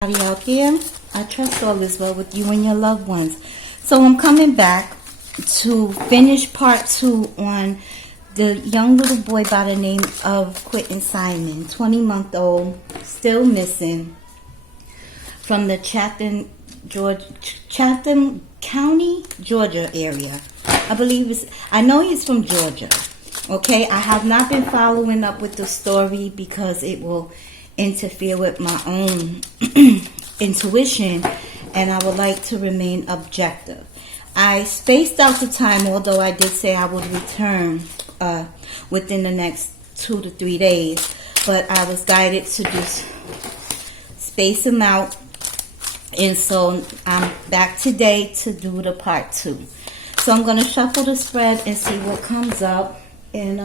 Out there, I trust all is well with you and your loved ones. So I'm coming back to finish part 2 on the young little boy by the name of Quinton Simon, 20-month-old, still missing, from the Chatham County, Georgia area. I know he's from Georgia. Okay, I have not been following up with the story because it will interfere with my own intuition, and I would like to remain objective. I spaced out the time, although I did say I would return within the next 2 to 3 days, but I was guided to just space them out, and so I'm back today to do the part 2. So I'm going to shuffle the spread and see what comes up, and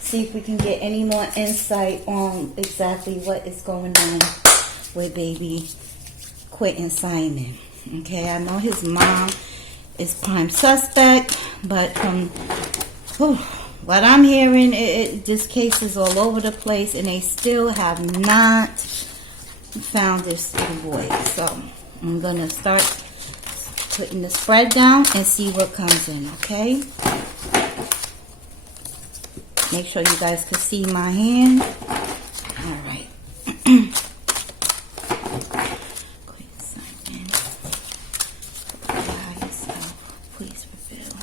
see if we can get any more insight on exactly what is going on with baby Quinton Simon. Okay, I know his mom is prime suspect, but from what I'm hearing, this case is all over the place, and they still have not found this little boy. So I'm gonna start putting the spread down and see what comes in. Okay. Make sure you guys can see my hand. All right. Quinton Simon. Allow yourself. Please reveal.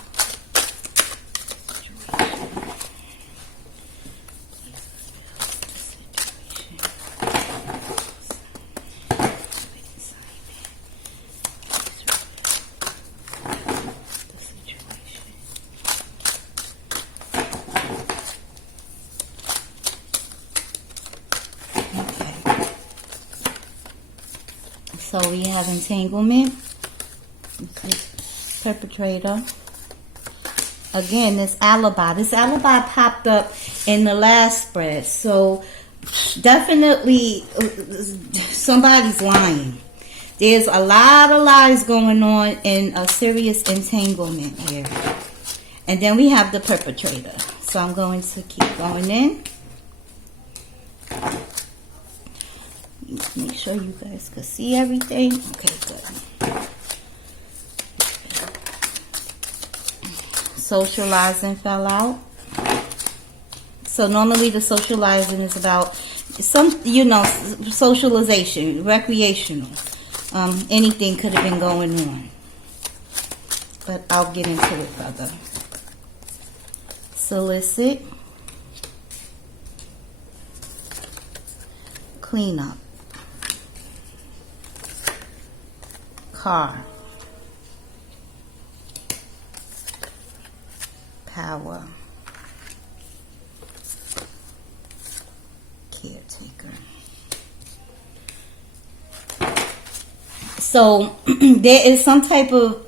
So we have entanglement, perpetrator. Again, this alibi. This alibi popped up in the last spread. So definitely somebody's lying. There's a lot of lies going on in a serious entanglement here. And then we have the perpetrator. So I'm going to keep going in. Make sure you guys can see everything. Okay, good. Socializing fell out. So normally the socializing is about some, socialization, recreational. Anything could have been going on. But I'll get into it further. Solicit. Cleanup. Car. Power. Caretaker. So there is some type of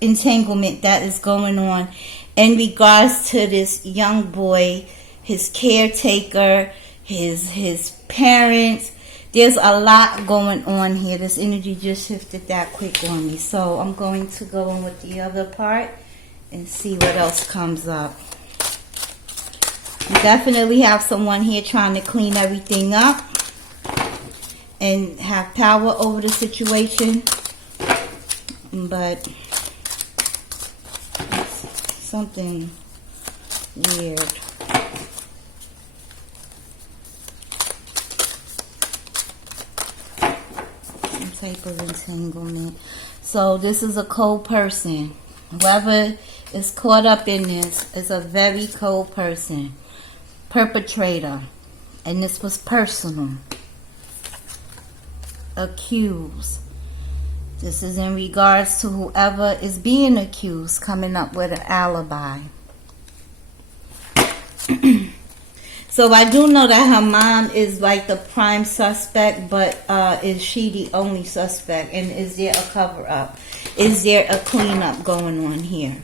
entanglement that is going on in regards to this young boy, his caretaker, his parents. There's a lot going on here. This energy just shifted that quick on me. So I'm going to go in with the other part and see what else comes up. You definitely have someone here trying to clean everything up and have power over the situation. But it's something weird. Type of entanglement. So this is a cold person. Whoever is caught up in this is a very cold person. Perpetrator. And this was personal. Accused. This is in regards to whoever is being accused coming up with an alibi. So I do know that her mom is like the prime suspect, but is she the only suspect? And is there a cover-up? Is there a cleanup going on here?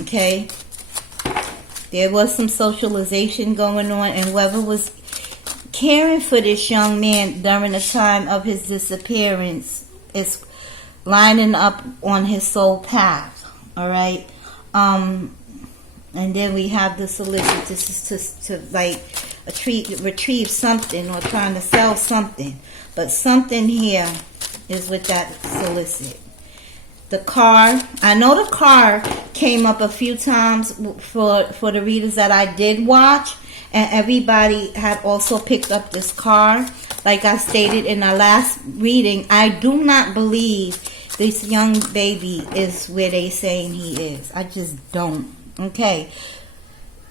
Okay. There was some socialization going on, and whoever was caring for this young man during the time of his disappearance is lining up on his soul path. All right. And then we have the solicit. This is to like retrieve something or trying to sell something. But something here is with that solicit. The car, I know the car came up a few times for the readers that I did watch, and everybody had also picked up this car. Like I stated in our last reading, I do not believe this young baby is where they saying he is. I just don't. Okay.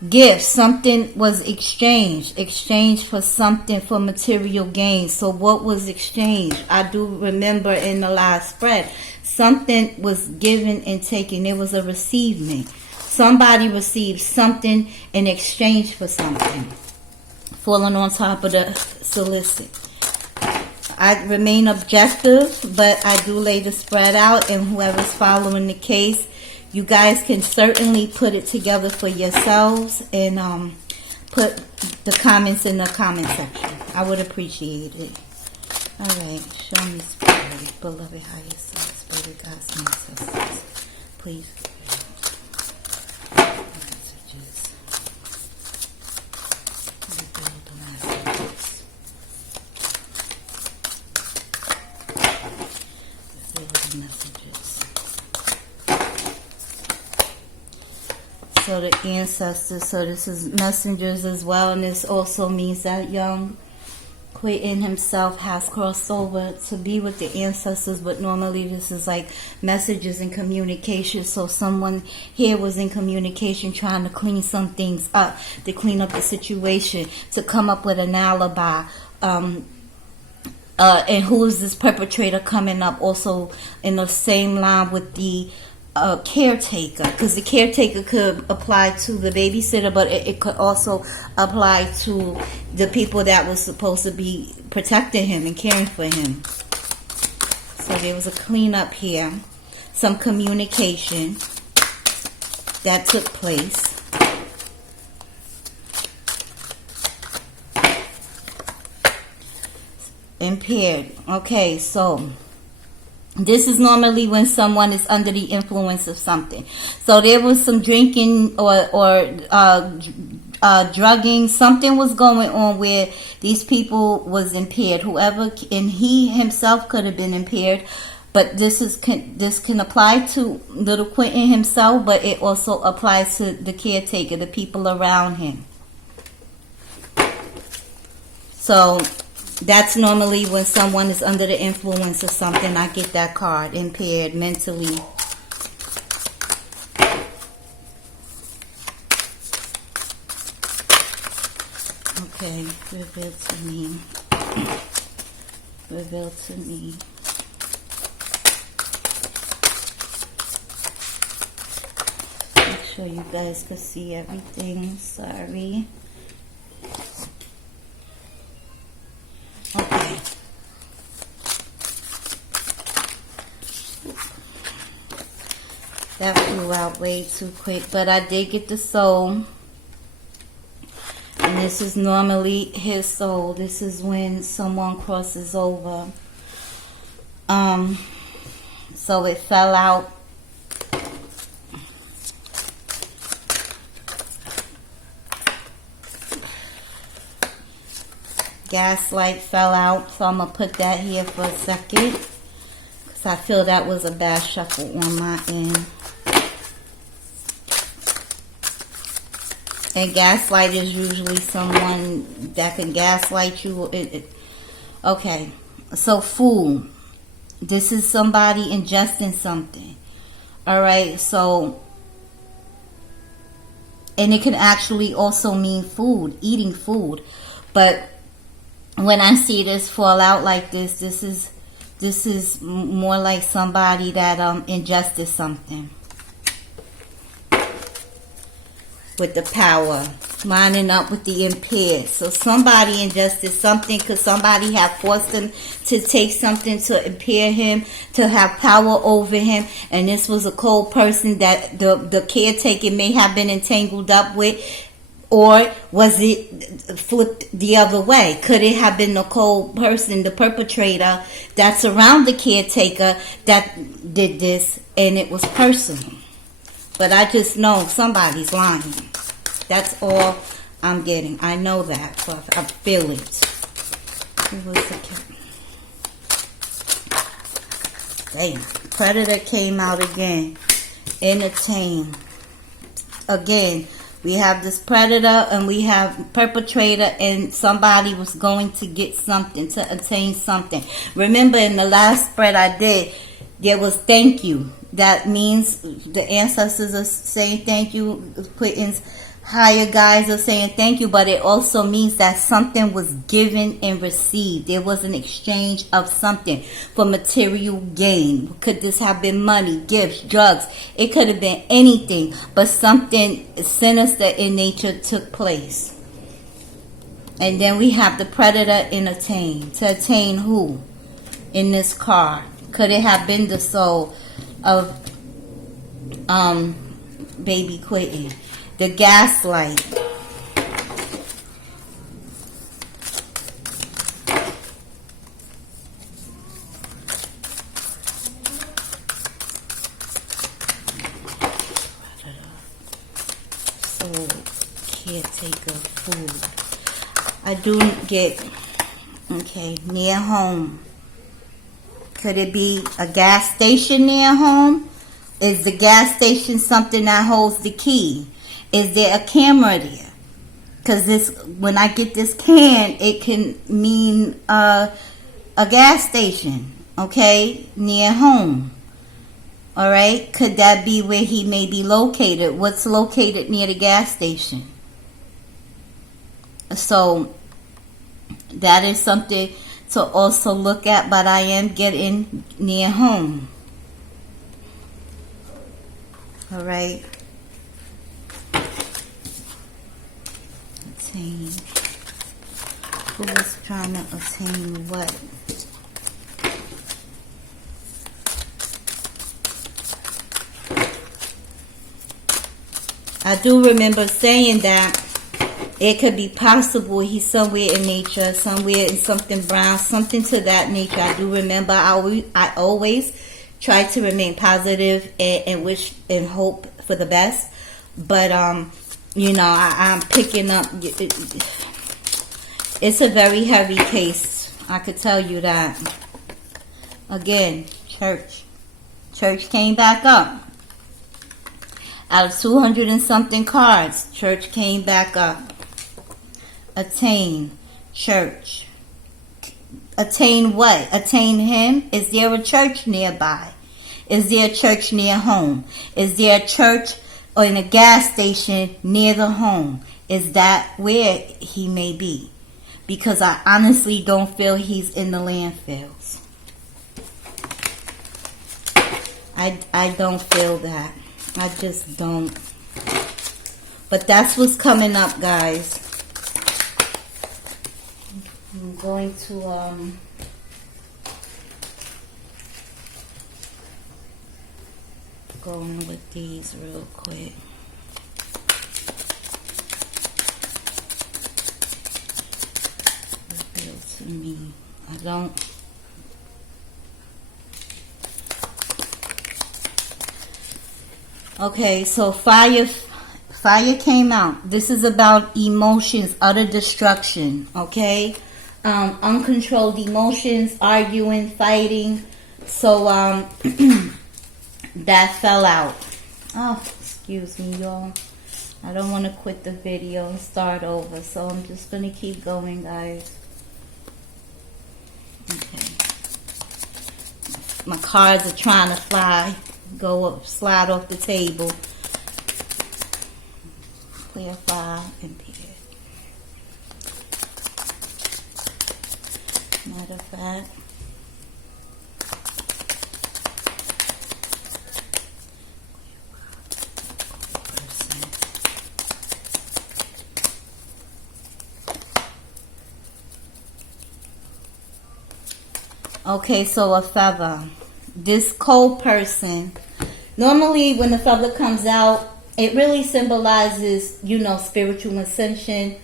Gifts, something was exchanged for something, for material gain. So what was exchanged? I do remember in the last spread, something was given and taken. There was a receivement. Somebody received something in exchange for something. Falling on top of the solicit. I remain objective, but I do lay the spread out, and whoever's following the case, you guys can certainly put it together for yourselves and put the comments in the comment section. I would appreciate it. All right, show me spirit, beloved higher self, spirit, God's ancestors. Please. Messages. Reveal the messages. Reveal the messages. So the ancestors, so this is messengers as well, and this also means that young Quinton himself has crossed over to be with the ancestors, but normally this is like messages and communication. So someone here was in communication trying to clean some things up, to clean up the situation, to come up with an alibi. And who is this perpetrator coming up also in the same line with the caretaker, because the caretaker could apply to the babysitter, but it could also apply to the people that was supposed to be protecting him and caring for him. So there was a cleanup here, some communication that took place. Impaired. Okay, so this is normally when someone is under the influence of something. So there was some drinking or drugging. Something was going on where these people was impaired. Whoever, and he himself could have been impaired. But this can apply to little Quinton himself, but it also applies to the caretaker, the people around him. So that's normally when someone is under the influence of something. I get that card, impaired mentally. Okay, reveal to me. Reveal to me. Make sure you guys can see everything. Sorry. Okay. That flew out way too quick, but I did get the soul. And this is normally his soul. This is when someone crosses over. So it fell out. Gaslight fell out, so I'm going to put that here for a second, because I feel that was a bad shuffle on my end. And gaslight is usually someone that can gaslight you. Okay, so fool. This is somebody ingesting something. Alright, so, and it can actually also mean food, eating food. But when I see this fall out like this, this is more like somebody that ingested something with the power, lining up with the impaired. So somebody ingested something because somebody had forced him to take something to impair him, to have power over him, and this was a cold person that the caretaker may have been entangled up with. Or was it flipped the other way? Could it have been the cold person, the perpetrator that's around the caretaker that did this, and it was personal? But I just know somebody's lying. That's all I'm getting. I know that. So I feel it. It was the cat. Damn. Predator came out again. Entertain. Again, we have this predator and we have perpetrator, and somebody was going to get something, to attain something. Remember in the last spread I did, there was thank you. That means the ancestors are saying thank you. Quinton's higher guys are saying thank you, but it also means that something was given and received. There was an exchange of something for material gain. Could this have been money, gifts, drugs? It could have been anything, but something sinister in nature took place. And then we have the predator in attain. To attain who? In this card. Could it have been the soul of Baby Quinton? The gaslight. So, caretaker food. I do get, okay, near home. Could it be a gas station near home? Is the gas station something that holds the key? Is there a camera there? Because this, when I get this can, it can mean a gas station, okay, near home. All right, could that be where he may be located? What's located near the gas station? So that is something to also look at, but I am getting near home. All right. Attain. Who was trying to attain what? I do remember saying that it could be possible he's somewhere in nature, somewhere in something brown, something to that nature. I do remember I always try to remain positive and wish and hope for the best. But, you know, I'm picking up. It's a very heavy case. I could tell you that. Again, church. Church came back up. Out of 200 and something cards, church came back up. Attain, church. Attain what? Attain him? Is there a church nearby? Is there a church near home? Is there a church or in a gas station near the home? Is that where he may be? Because I honestly don't feel he's in the landfills. I don't feel that. I just don't. But that's what's coming up, guys. I'm going to go in with these real quick. Reveal to me. I don't. Okay, so fire came out. This is about emotions, utter destruction. Okay. Uncontrolled emotions, arguing, fighting. So that fell out. Oh, excuse me, y'all. I don't want to quit the video and start over, so I'm just going to keep going, guys. Okay. My cards are trying to fly, go up, slide off the table. Clarify and pair. Matter of fact, okay, so a feather. This cold person, normally when the feather comes out, it really symbolizes, you know, spiritual ascension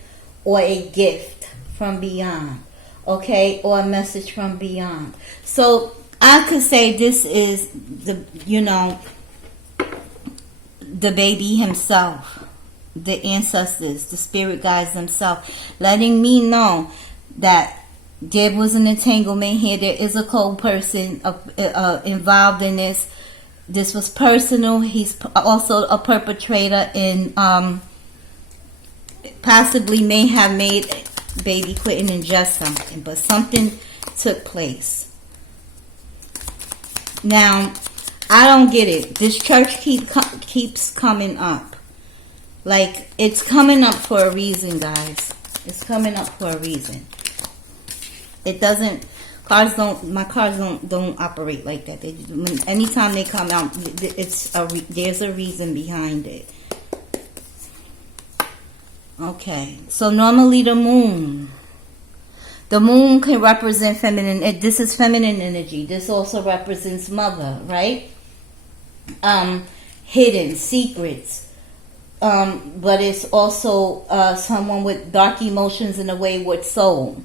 or a gift from beyond. Okay, or a message from beyond. So I could say this is the, you know, the baby himself. the ancestors, the spirit guides themselves, letting me know that there was an entanglement here. There is a cold person involved in this. This was personal. He's also a perpetrator and possibly may have made Baby Quinton ingest something, but something took place. Now, I don't get it. This church keeps coming up. Like, it's coming up for a reason, guys. It's coming up for a reason. It doesn't, my cars don't operate like that. Anytime they come out, there's a reason behind it. Okay, so normally the moon can represent feminine. This is feminine energy. This also represents mother, right? Hidden secrets. But it's also someone with dark emotions and a wayward soul.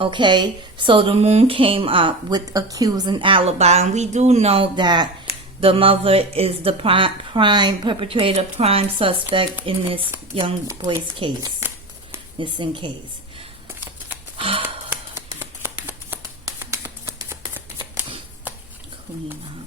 Okay, so the moon came up with accused and alibi, and we do know that the mother is the prime perpetrator, prime suspect in this young boy's case, missing case. Clean up.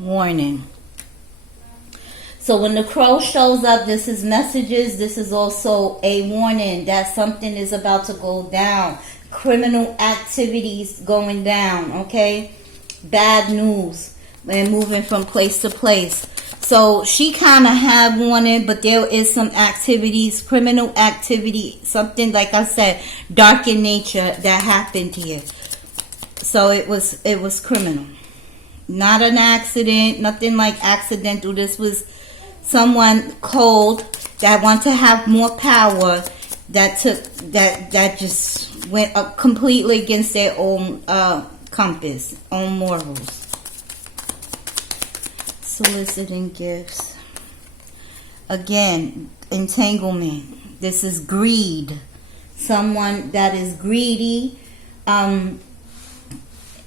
Warning. So when the crow shows up, this is messages. This is also a warning that something is about to go down. Criminal activities going down, okay? Bad news and moving from place to place. So she kind of had warning, but there is some activities, criminal activity, something, like I said, dark in nature that happened here. So it was criminal. Not an accident, nothing like accidental. This was someone cold that wanted to have more power that just went up completely against their own compass, own morals. Soliciting gifts. Again, entanglement. This is greed. Someone that is greedy.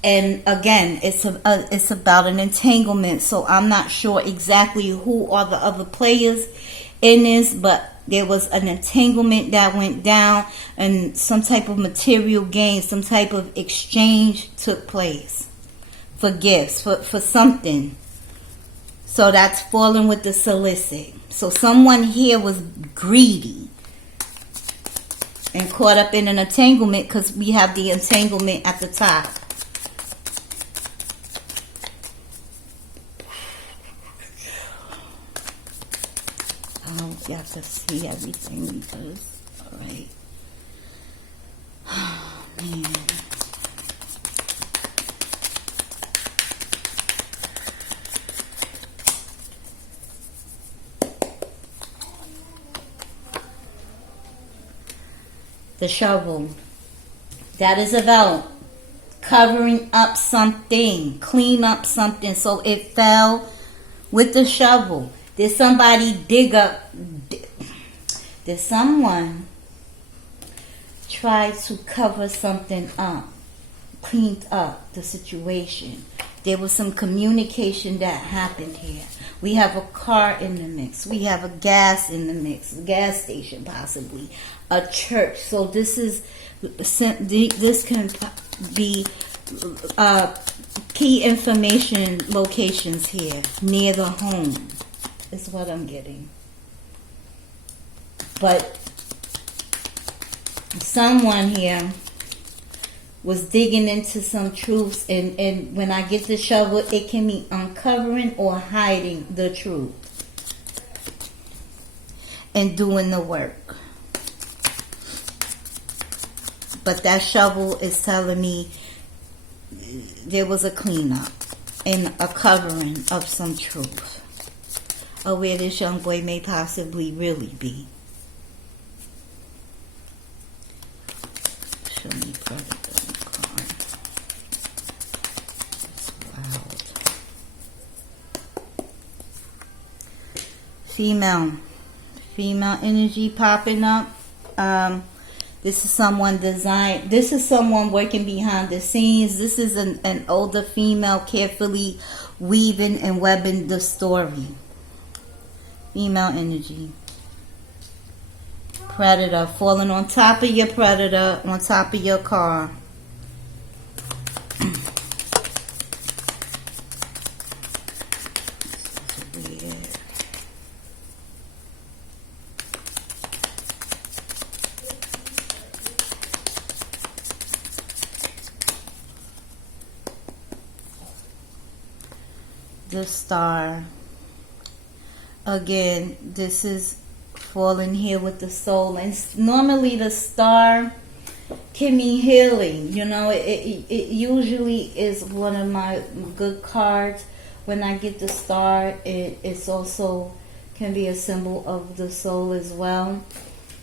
And again, it's about an entanglement. So I'm not sure exactly who are the other players in this, but there was an entanglement that went down, and some type of material gain, some type of exchange took place for gifts, for something. So that's falling with the solicit. So someone here was greedy and caught up in an entanglement, because we have the entanglement at the top. You have to see everything because, alright. Oh, man. The shovel. That is about covering up something, clean up something. So it fell with the shovel. Did somebody did someone try to cover something up, cleaned up the situation? There was some communication that happened here. We have a car in the mix. We have a gas in the mix, a gas station possibly, a church. So this can be key information locations here near the home. Is what I'm getting. But someone here was digging into some truths, and when I get the shovel, it can be uncovering or hiding the truth and doing the work. But that shovel is telling me there was a cleanup and a covering of some truth of where this young boy may possibly really be. Show me further card. It's loud. female energy popping up. This is someone this is someone working behind the scenes. This is an older female carefully weaving and webbing the story. Female energy. Predator, falling on top of your predator, on top of your car. The Star. Again, this is falling here with the soul, and normally the Star can mean healing. You know, it usually is one of my good cards. When I get the Star, it's also can be a symbol of the soul as well.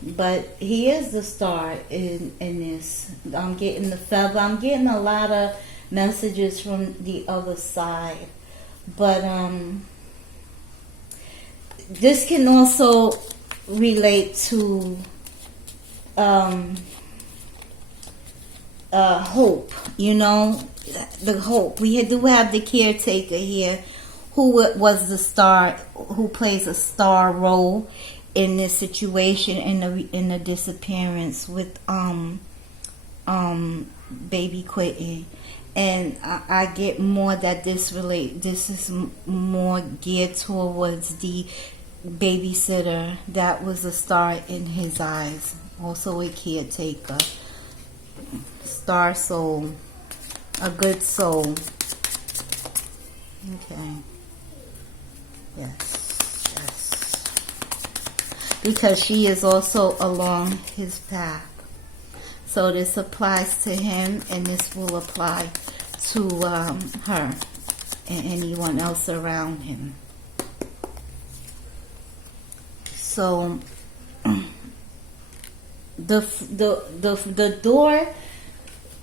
But he is the Star in this. I'm getting the feather. I'm getting a lot of messages from the other side. But this can also relate to hope, you know, the hope. We do have the caretaker here, who was the star, who plays a star role in this situation, in the disappearance with Baby Quinton. And I get more that this is more geared towards the babysitter that was a star in his eyes. Also a caretaker. Star soul. A good soul. Okay. Yes. Because she is also along his path. So this applies to him, and this will apply to her and anyone else around him. So the door,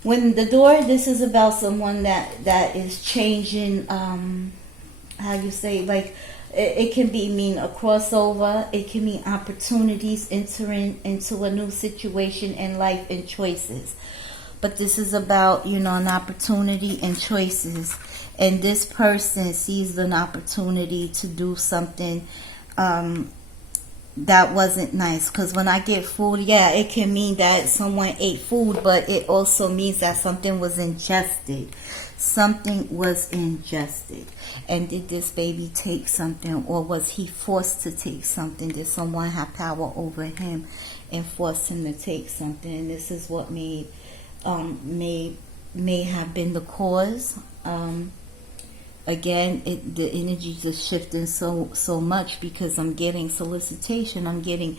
when the door, this is about someone that is changing. How you say, like, it can mean a crossover. It can mean opportunities, entering into a new situation in life and choices. But this is about, you know, an opportunity and choices. And this person sees an opportunity to do something that wasn't nice. Because when I get food, yeah, it can mean that someone ate food, but it also means that something was ingested. Something was ingested. And did this baby take something, or was he forced to take something? Did someone have power over him and force him to take something? And this is what may have been the cause. Again, the energies are shifting so much, because I'm getting solicitation, I'm getting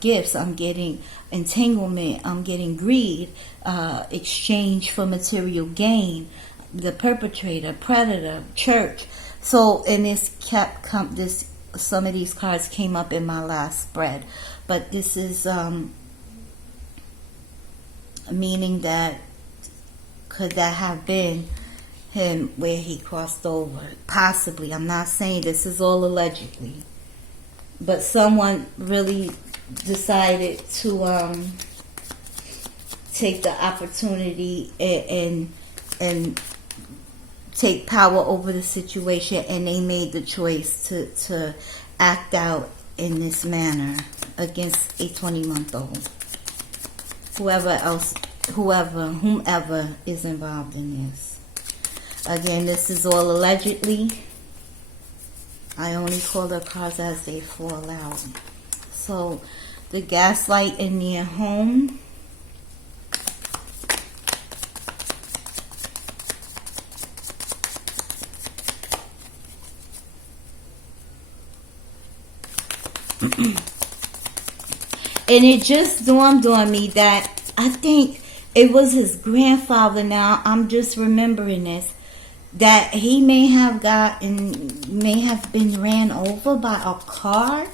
gifts, I'm getting entanglement, I'm getting greed, exchange for material gain. The perpetrator, predator, church. So, and some of these cards came up in my last spread, but this is meaning that could that have been him where he crossed over? Possibly. I'm not saying, this is all allegedly, but someone really decided to take the opportunity and take power over the situation, and they made the choice to act out in this manner against a 20-month-old. Whomever is involved in this. Again, this is all allegedly. I only call the cards as they fall out. So, the gaslight in their home. And it just dawned on me that I think it was his grandfather. Now I'm just remembering this, that he may have been ran over by a car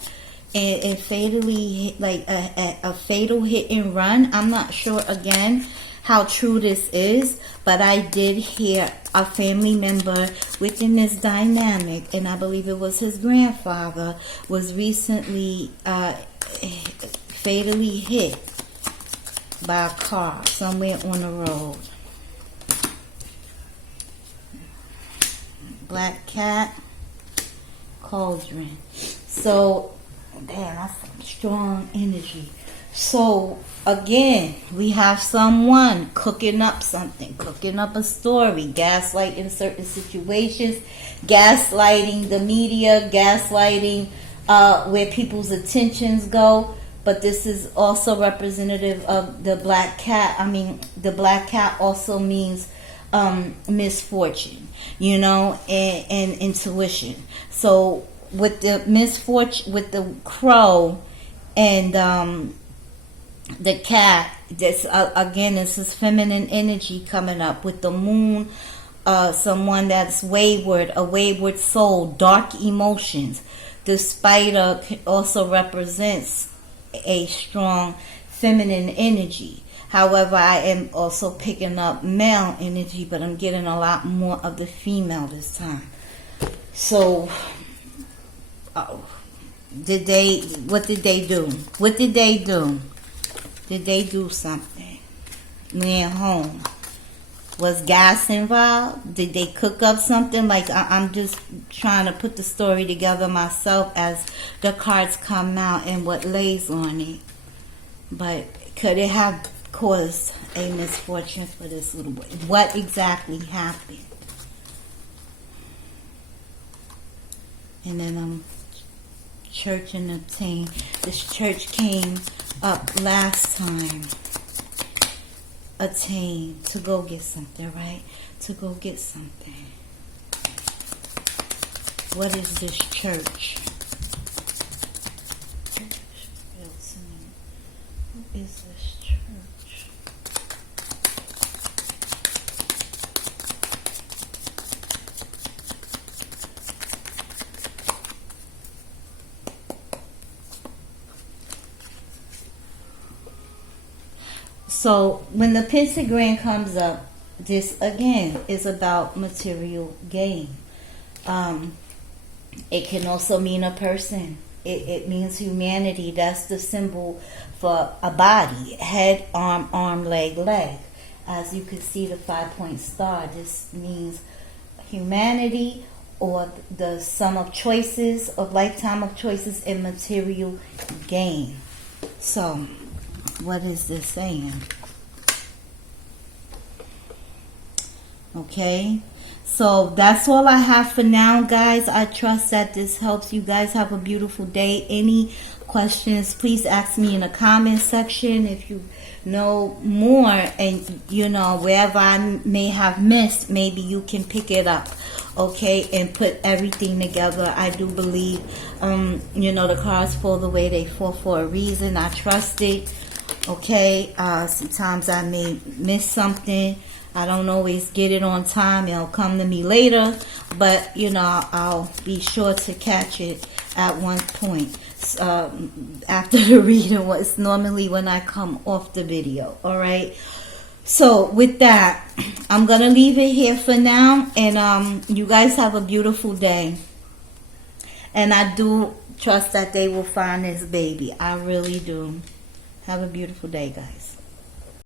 and fatally, like a fatal hit and run. I'm not sure again how true this is, but I did hear a family member within this dynamic, and I believe it was his grandfather, was recently fatally hit by a car somewhere on the road. Black cat, cauldron. So, damn, that's some strong energy. So, again, we have someone cooking up something, cooking up a story, gaslighting certain situations, gaslighting the media, gaslighting where people's attentions go. But this is also representative of the black cat. I mean, the black cat also means misfortune, you know, and intuition. So with the misfortune, with the crow and the cat, this again, this is feminine energy coming up. With the moon, someone that's wayward, a wayward soul, dark emotions. The spider also represents a strong feminine energy. However, I am also picking up male energy, but I'm getting a lot more of the female this time. So, what did they do? What did they do? Did they do something? Went home. Was gas involved? Did they cook up something? Like, I'm just trying to put the story together myself as the cards come out and what lays on it. But could it have caused a misfortune for this little boy? What exactly happened? And then church and obtain. This church came up last time. Attain, to go get something, right? To go get something. What is this church? What is this church? So when the pentagram comes up, this again is about material gain. It can also mean a person. It means humanity. That's the symbol for a body: head, arm, leg. As you can see, the 5-point star. This means humanity, or the sum of choices, of lifetime of choices, and material gain. So, what is this saying? Okay, so that's all I have for now, guys. I trust that this helps. You guys have a beautiful day. Any questions, please ask me in the comment section. If you know more, and you know, wherever I may have missed, maybe you can pick it up, okay, and put everything together. I do believe, you know, the cards fall the way they fall for a reason. I trust it, okay. Sometimes I may miss something. I don't always get it on time. It'll come to me later, but you know, I'll be sure to catch it at one point after the reading. It's normally when I come off the video. All right. So with that, I'm gonna leave it here for now, and you guys have a beautiful day. And I do trust that they will find this baby. I really do. Have a beautiful day, guys.